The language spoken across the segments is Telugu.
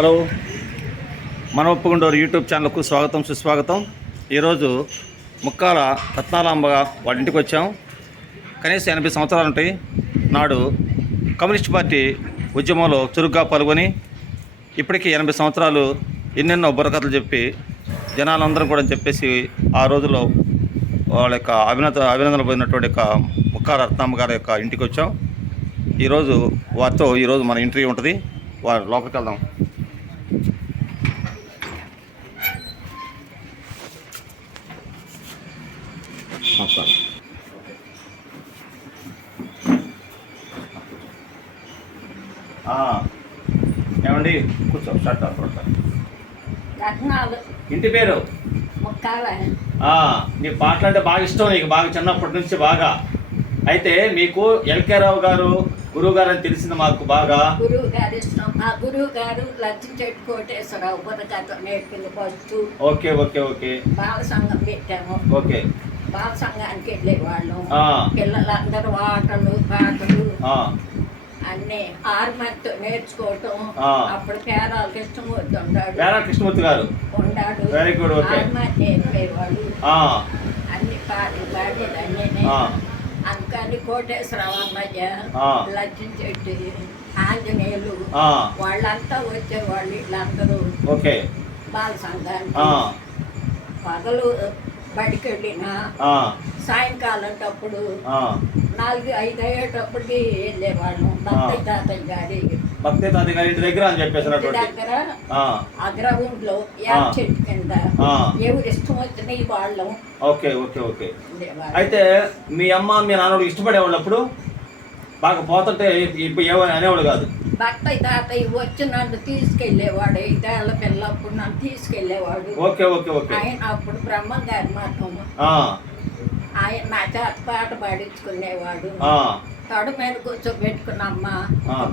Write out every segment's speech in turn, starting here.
హలో. మన ఒప్పుకుండోరు యూట్యూబ్ ఛానల్కు స్వాగతం సుస్వాగతం. ఈరోజు ముక్కాల రత్నాలాంబ వాళ్ళ ఇంటికి వచ్చాం. కనీసం ఎనభై సంవత్సరాలు ఉంటాయి. నాడు కమ్యూనిస్ట్ పార్టీ ఉద్యమంలో చురుగ్గా పాల్గొని ఇప్పటికీ ఎనభై సంవత్సరాలు ఎన్నెన్నో బుర్రకథలు చెప్పి జనాలందరం కూడా చెప్పేసి ఆ రోజుల్లో వాళ్ళ యొక్క అభినంద అభినందనలు పొందినటువంటి యొక్క ముక్కాల రత్నాంబ గారి యొక్క ఇంటికి వచ్చాం. ఈరోజు వారితో ఈరోజు మన ఇంటర్వ్యూ ఉంటుంది. వారి లోపలికి వెళ్దాం. ఏమండి? కూర్చో షర్ట్. రత్నాలు. ఇంటి పేరు? నీకు పాటలు అంటే బాగా ఇష్టం నీకు బాగా చిన్నప్పటి నుంచి బాగా. అయితే మీకు ఎల్కే రావు గారు గురువు గారు అని తెలిసింది మాకు బాగా. గురువు గారు ఇష్టం. మా గురువు గారు లచ్చి చెట్టు కోటేశ్వరరావు బుర్రకథ నేర్పింది ఫస్ట్. Okay okay okay. బాల సంఘం పెట్టాము. ఓకే. బాల సంఘానికి వెళ్ళేవాళ్ళం. ఆ. పిల్లలందరూ ఆటలు పాటలు. అన్ని ఆర్మర్తో నేర్చుకోవటం. అప్పుడు పేరాలకు ఇష్టం వద్దుండాడు వేరా కృష్ణమూర్తి గారు? good, okay. ఆర్మర్ నేర్పేవాడు. అన్ని పాటలు పాడేదాన్ని ఆ. అందుకని కోటేశ్వరరావు అమ్మయ్య ఆ. లక్ష్మీ చెట్టు ఆంజనేయులు వాళ్ళంతా వచ్చేవాళ్ళు వీళ్ళందరూ. ఓకే. బాల సంఘానికి పగలు బడికి వెళ్ళినా ఆ, సాయంకాలం అప్పుడు. నాలుగు ఐదు అయ్యేటప్పటికి వెళ్ళేవాళ్ళం భక్తి తాతయ్య గారి భక్తి తాత గారి ఇంటి దగ్గర అని చెప్పేసినటువంటి. దగ్గర ఆ, గ్రౌండ్లో యాప్. చెట్టు కింద. ఎవరు ఇష్టం వచ్చినాయి వాళ్ళం. Okay okay okay. అయితే మీ అమ్మ మీ నాన్నడు ఇష్టపడేవాళ్ళు అప్పుడు బాగా పోతుంటే ఇప్పుడు ఏమని అనేవాళ్ళు కాదు. భక్తి తాతయ్య వచ్చి నన్ను తీసుకెళ్ళేవాడు. ఐదేళ్ళ పిల్లప్పుడు నన్ను తీసుకెళ్ళేవాడు. Okay okay okay. ఆయన అప్పుడు బ్రహ్మం గారి ఆ, ఆయన నా చేత పాట పాడించుకునేవాడు. తొడ మీద కూర్చోబెట్టుకున్నమ్మా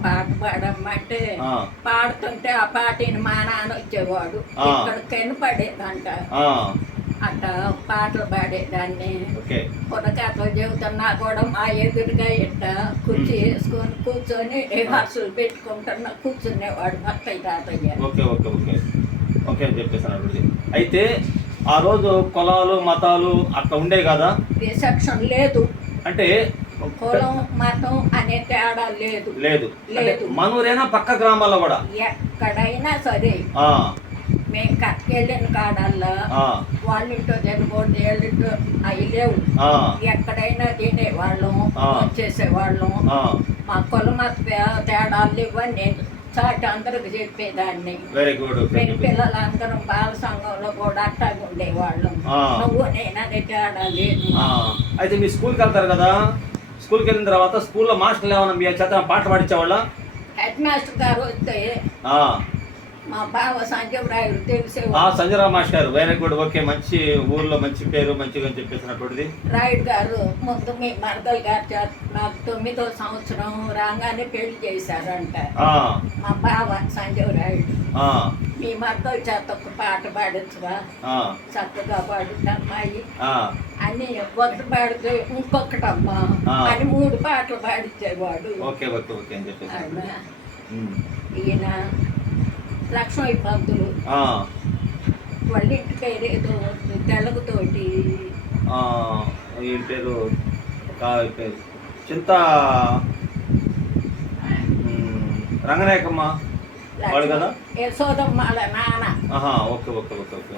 పాట పాడమ్మా అంటే ఆ. పాడుతుంటే ఆ పాటని మా నాన్న వచ్చేవాడు. ఇక్కడ కనపడేదంట అట్ట పాటలు పాడేదాన్ని. ఓకే. పురకథలు చెబుతున్నా కూడా మా ఎదురుగా ఇట్ట కుర్చీ వేసుకొని కూర్చొని రిహార్సల్ పెట్టుకుంటున్నా కూర్చునేవాడు భక్తయ్య తాతయ్య. Okay okay okay. ఓకే అని చెప్పేసాను అయితే ఆ రోజు కులాలు మతాలు అట్లా ఉండే కదా? రిసెప్షన్ లేదు. అంటే కులం మతం అనే తేడా లేదు. లేదు. లేదు. మనూరేనా పక్క గ్రామాల్లో కూడా? ఎక్కడైనా సరే. మేము కట్టుకెళ్ళిన కాడల్లా వాళ్ళింటో చనిపోతే వాళ్ళింటో అవి లేవు ఎక్కడైనా తినేవాళ్ళం. వచ్చేసేవాళ్ళం. మా కుల మత తే- తేడాలు ఇవ్వని నేను చాటి అందరికి చెప్పేదాన్ని. వెరీ గుడ్ పిల్లలందరం బాల సంఘంలో కూడా అట్టాగా ఉండేవాళ్ళం. నువ్వు నేననే తేడా లేదు. అయితే మీ స్కూల్కి వెళ్తారు కదా? స్కూల్కి వెళ్ళిన తర్వాత స్కూల్లో మాస్టర్లు ఏమన్నా మీ చేత పాట పాడించేవాళ్ళ? హెడ్ మాస్టర్ గారు వస్తే మా బావ సంజయరాయుడు ఆ తెలిసేవాడు Sanjayarao master garu very good okay మంచి ఊర్లో మంచి పేరు మంచిగా అని చెప్పేసినటువంటిది. రాయుడు గారు ముందు మీ మరదలు గారు చేత నాకు తొమ్మిదో సంవత్సరం రాగానే పెళ్ళి చేశారంట. మా బావ సంజయ్ రాయుడు. ఆ, మీ మరదలు చేత ఒక పాట పాడించవా ఆ, చక్కగా ఆ, అని ఒకటి పాడితే ఇంకొకటమ్మా. అని మూడు పాటలు పాడించేవాడు ఓకే ఓకే ఓకే అని చెప్పేసి. ఈయన లక్ష్మీ ఆ, వాళ్ళ ఇంటి పేరు ఏదో తెలుగుతోటి పేరు? పేరు. చింత. రంగనాయకమ్మ. వాడు కదా? యశోదమ్మ నాన్న. Okay okay okay okay.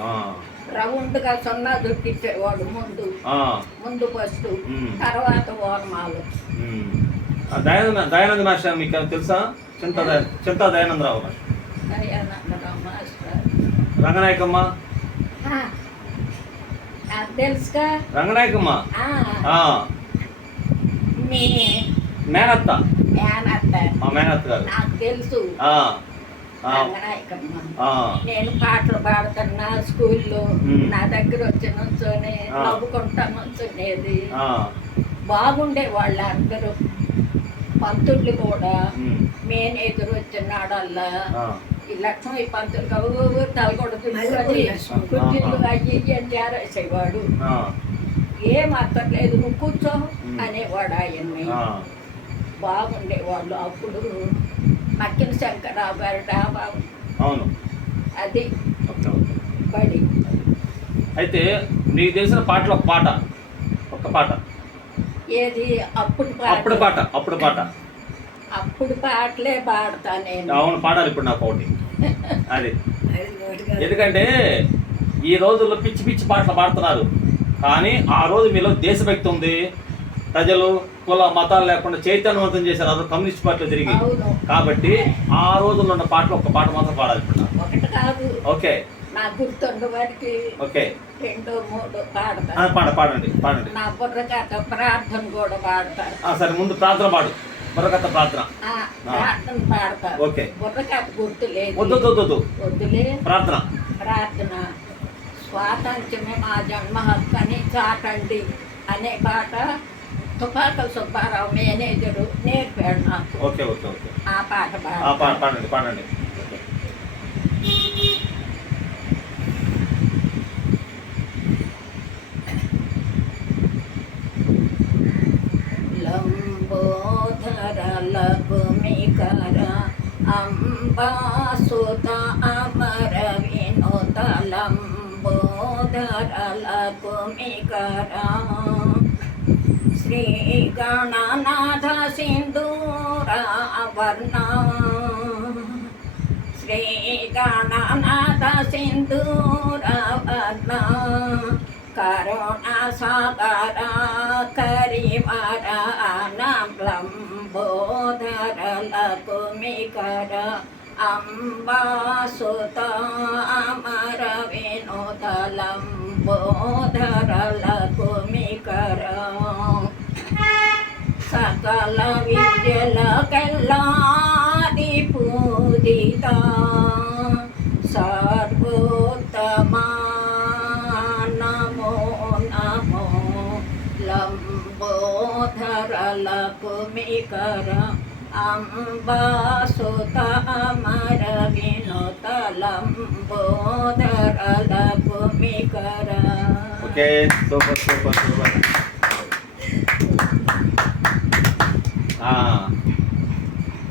రౌండ్గా సున్నా దుట్టించేవాడు ముందు. ముందు ఫస్ట్. తర్వాత ఓర్మాలు. దయానంద దయానంద మాస్టర్ మీకు తెలుసా? చింత చింత దయానందరావు రంగనాయకమ్మ. తెలుసుగా? రంగనాయకమ్మ. మేనత్త. మేనత్త. మా మేనత్త గారు. నాకు తెలుసు. నేను పాటలు పాడుతున్నా స్కూల్లో. నా దగ్గర వచ్చి నుంచొని. నవ్వుకుంటా నుంచునేది. బాగుండే వాళ్ళు అందరూ పంతుళ్ళు కూడా ఉమ్, మేన్ ఎదురు వచ్చినాడల్లా ఈ లక్ష్మీ పంతులు కవ్వు తలగొడుతుంది అయ్యి ఇయ్యి అని జారేసేవాడు. ఆ, ఏం అక్కర్లేదు నువ్వు కూర్చో. అనేవాడు ఆయన్ని. ఆ, బాగుండేవాళ్ళు అప్పుడు. మక్కిన శంకరరావు గారు డాబా అవును. అది ఓకే ఓకే. బడి. అయితే నీకు తెలిసిన పాటలు ఒక పాట. ఒక్క పాట. ఏది? అప్పుడు అప్పుడు పాట అప్పుడు పాట. అప్పుడు పాటలే పాడతా నేను. అవును పాడాలి ఇప్పుడు నాకు ఒకటి. అది. ఎందుకంటే ఈ రోజుల్లో పిచ్చి పిచ్చి పాటలు పాడుతున్నారు. కానీ ఆ రోజు మీలో దేశభక్తి ఉంది. ప్రజలు కుల మతాలు లేకుండా చైతన్యవంతం చేశారు. అదో కమ్యూనిస్ట్ పార్టీలో తిరిగి. అవును. కాబట్టి ఆ రోజుల్లో ఉన్న పాటలు ఒక పాట మాత్రం పాడాలి ఇప్పుడు ఓకే. నా గుర్తుండ వారికి ఓకే. రెండో మూడో ఆ, పాడతా పాడ పాడండి పాడండి. నా ప్రార్థన కూడా పాడతా. ఆ, సరే ముందు ప్రార్థన పాడు. మరొకత ప్రార్థన. ఆ, ప్రార్థన పాడతా ఓకే. బుర్రకథ వద్దు ప్రార్థన. ప్రార్థన. స్వాతంత్ర్యమే మా జన్మ హక్కు అని చాటండి అనే పాట తుపాక సుబ్బారావు మేనేజరు నేర్పాడు నాకు. Okay okay okay. ఆ పాట పాడండి పాడండి. లంబోధరలకు అంబాసుత అమర వినోద మికర శ్రీ గణనాథ సింధూర వర్ణ శ్రీ గణనాథ సింధూర వర్ణ కరుణ సాగర కరివర అనంబోధర మికర అంబాసుత అమర వినోద లంబోధరలకు మికర సకల విద్యలకెల్లాది పూజిత సర్వోత్తమా అంబాసుత అమర వినుత లంబోధరలకు మికర ఓకే సూపర్ సూపర్ సూపర్. ఆ,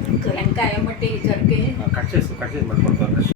ఇంకా వెంకాయమ్మ టీచర్కి. కట్ చేసి కట్ చేసి పట్టుకుంటారు